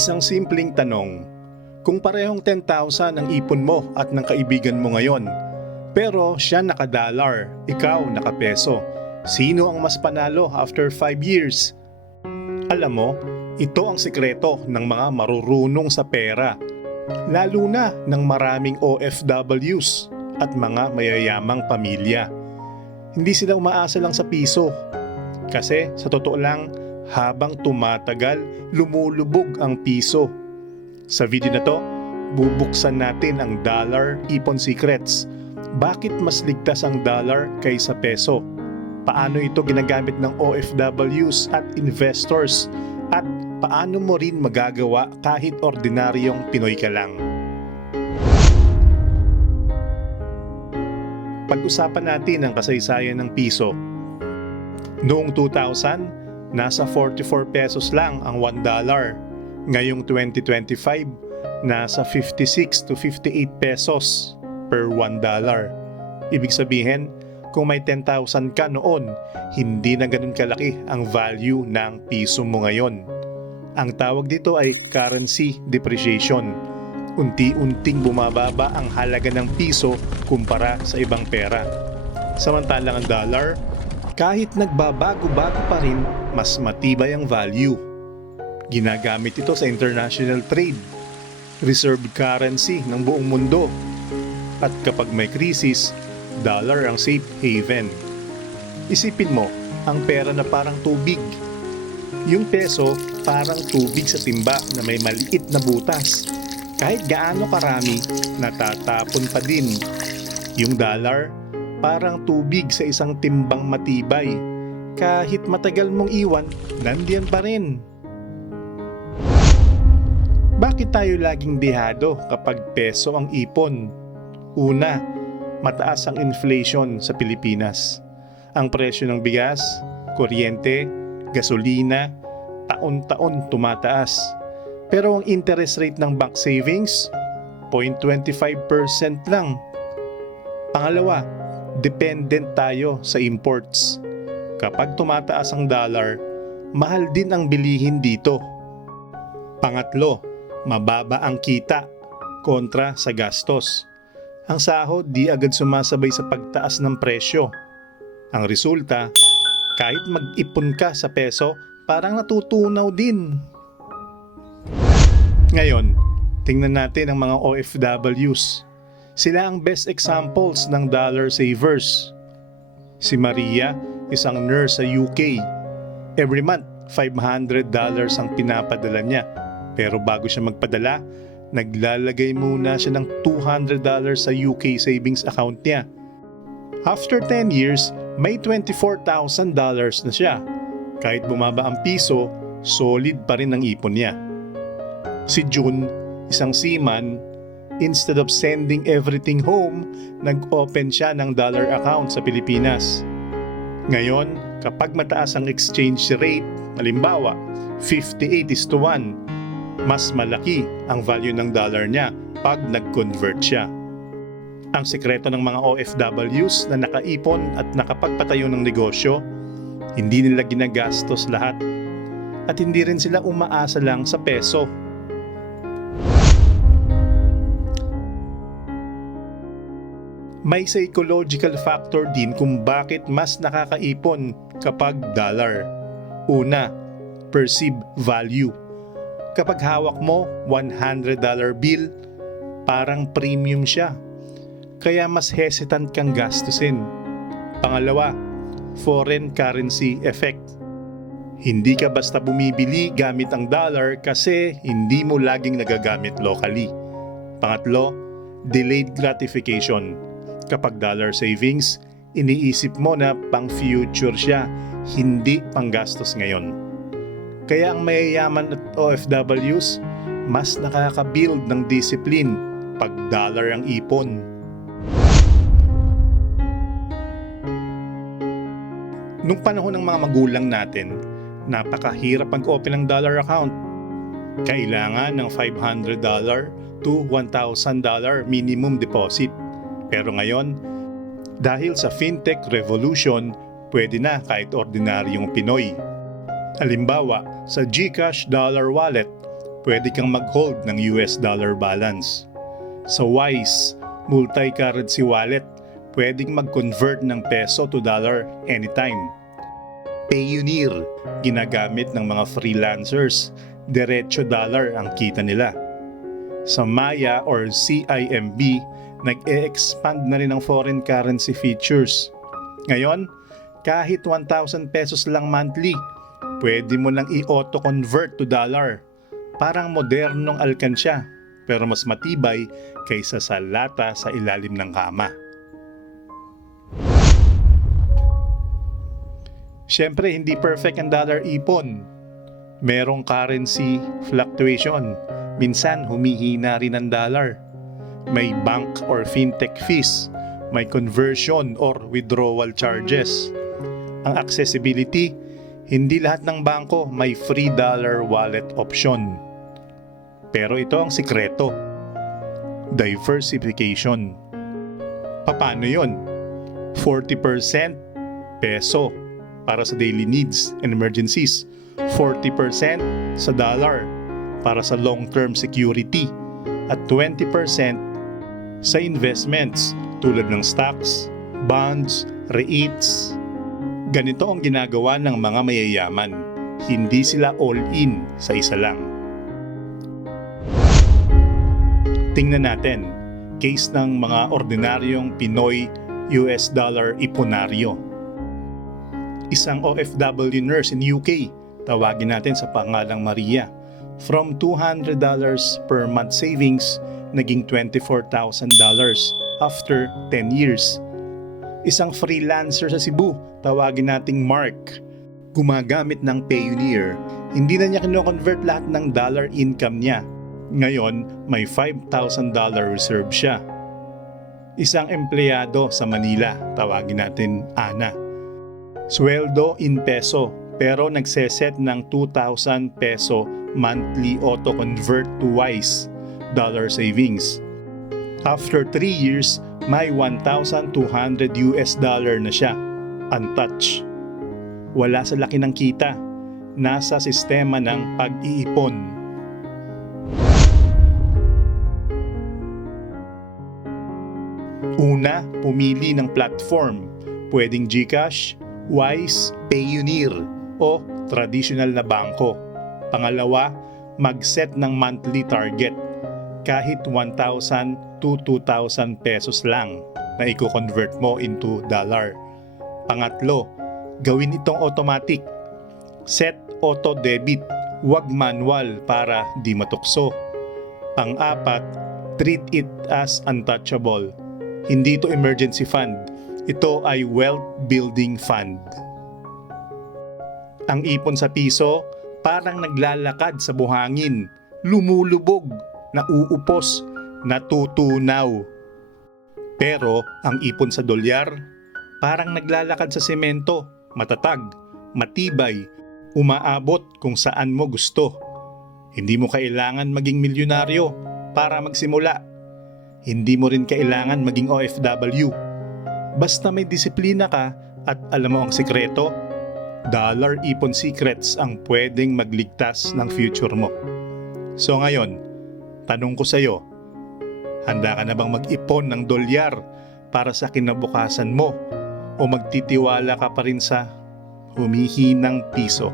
Isang simpleng tanong. Kung parehong 10,000 ang ipon mo at ng kaibigan mo ngayon, pero siya naka-dollar, ikaw naka-peso, sino ang mas panalo after 5 years? Alam mo, ito ang sikreto ng mga marurunong sa pera. Lalo na ng maraming OFWs at mga mayayamang pamilya. Hindi sila umaasa lang sa piso. Kasi sa totoo lang, habang tumatagal, lumulubog ang piso. Sa video na to, bubuksan natin ang dollar ipon secrets. Bakit mas ligtas ang dollar kaysa peso? Paano ito ginagamit ng OFWs at investors? At paano mo rin magagawa kahit ordinaryong Pinoy ka lang? Pag-usapan natin ang kasaysayan ng piso. Noong 2000, nasa 44 pesos lang ang 1 dollar. Ngayong 2025, nasa 56 to 58 pesos per 1 dollar. Ibig sabihin, kung may 10,000 ka noon, hindi na ganun kalaki ang value ng piso mo ngayon. Ang tawag dito ay currency depreciation. Unti-unting bumababa ang halaga ng piso kumpara sa ibang pera. Samantalang ang dollar, kahit nagbabago-bago pa rin, mas matibay ang value. Ginagamit ito sa international trade, reserve currency ng buong mundo. At kapag may krisis, dollar ang safe haven. Isipin mo, ang pera na parang tubig. Yung peso, parang tubig sa timba na may maliit na butas. Kahit gaano karami, natatapon pa din. Yung dollar, parang tubig sa isang timbang matibay. Kahit matagal mong iwan, nandiyan pa rin. Bakit tayo laging dehado kapag peso ang ipon? Una, mataas ang inflation sa Pilipinas. Ang presyo ng bigas, kuryente, gasolina, taon-taon tumataas. Pero ang interest rate ng bank savings, 0.25% lang. Pangalawa, dependent tayo sa imports. Kapag tumataas ang dollar, mahal din ang bilihin dito. Pangatlo, mababa ang kita kontra sa gastos. Ang sahod di agad sumasabay sa pagtaas ng presyo. Ang resulta, kahit mag-ipon ka sa peso, parang natutunaw din. Ngayon, tingnan natin ang mga OFWs. Sila ang best examples ng dollar savers. Si Maria, isang nurse sa UK. Every month, $500 ang pinapadala niya. Pero bago siya magpadala, naglalagay muna siya ng $200 sa UK savings account niya. After 10 years, may $24,000 na siya. Kahit bumaba ang piso, solid pa rin ang ipon niya. Si June, isang seaman, instead of sending everything home, nag-open siya ng dollar account sa Pilipinas. Ngayon, kapag mataas ang exchange rate, halimbawa, 58 is to 1, mas malaki ang value ng dollar niya pag nag-convert siya. Ang sekreto ng mga OFWs na nakaipon at nakapagpatayo ng negosyo, hindi nila ginagastos lahat at hindi rin sila umaasa lang sa peso. May psychological factor din kung bakit mas nakakaipon kapag dollar. Una, perceive value. Kapag hawak mo $100 bill, parang premium siya. Kaya mas hesitant kang gastusin. Pangalawa, foreign currency effect. Hindi ka basta bumibili gamit ang dollar kasi hindi mo laging nagagamit locally. Pangatlo, delayed gratification. Kapag dollar savings, iniisip mo na pang future siya, hindi pang gastos ngayon. Kaya ang mayayaman at OFWs, mas nakaka-build ng discipline pag dollar ang ipon. Nung panahon ng mga magulang natin, napakahirap mag-open ng dollar account. Kailangan ng $500 to $1,000 minimum deposit. Pero ngayon, dahil sa fintech revolution, pwede na kahit ordinaryong Pinoy. Halimbawa, sa GCash Dollar Wallet, pwede kang mag-hold ng US dollar balance. Sa Wise, multi-currency wallet, pwedeng mag-convert ng peso to dollar anytime. Payoneer, ginagamit ng mga freelancers, diretso dollar ang kita nila. Sa Maya or CIMB, nag-e-expand na rin ang foreign currency features. Ngayon, kahit 1,000 pesos lang monthly, pwede mo lang i-auto-convert to dollar. Parang modernong alkansya, pero mas matibay kaysa sa lata sa ilalim ng kama. Siyempre, hindi perfect ang dollar ipon. Merong currency fluctuation. Minsan, humihina rin ang dollar. May bank or fintech fees. May conversion or withdrawal charges. Ang accessibility, hindi lahat ng bangko may free dollar wallet option. Pero ito ang sikreto. Diversification. Paano yon? 40% peso para sa daily needs and emergencies. 40% sa dollar para sa long-term security. At 20% sa investments tulad ng stocks, bonds, REITs. Ganito ang ginagawa ng mga mayayaman. Hindi sila all-in sa isa lang. Tingnan natin, case ng mga ordinaryong Pinoy US dollar iponaryo. Isang OFW nurse in UK, tawagin natin sa pangalang Maria. From $200 per month savings, naging $24,000 after 10 years. Isang freelancer sa Cebu, tawagin nating Mark. Gumagamit ng Payoneer, hindi na niya kino-convert lahat ng dollar income niya. Ngayon, may $5,000 reserve siya. Isang empleyado sa Manila, tawagin natin Ana. Sweldo in peso, pero nagseset ng 2,000 peso monthly auto-convert to WISE savings. After 3 years, may 1,200 US dollar na siya, untouched. Wala sa laki ng kita, nasa sistema ng pag-iipon. Una, pumili ng platform. Pwedeng GCash, Wise, Payoneer o traditional na bangko. Pangalawa, mag-set ng monthly target. Kahit 1,000 to 2,000 pesos lang na i-convert mo into dollar. Pangatlo, gawin itong automatic. Set auto debit, wag manual para di matukso. Pang-apat, treat it as untouchable. Hindi ito emergency fund. Ito ay wealth building fund. Ang ipon sa piso parang naglalakad sa buhangin, lumulubog, nauupos, natutunaw. Pero ang ipon sa dolyar parang naglalakad sa semento, matatag, matibay, umaabot kung saan mo gusto. Hindi mo kailangan maging milyonaryo para magsimula. Hindi mo rin kailangan maging OFW. Basta may disiplina ka at alam mo ang sikreto, Dollar Ipon Secrets ang pwedeng magligtas ng future mo. So ngayon, tanong ko sa iyo, handa ka na bang mag-ipon ng dolyar para sa kinabukasan mo o magtitiwala ka pa rin sa humihinang piso?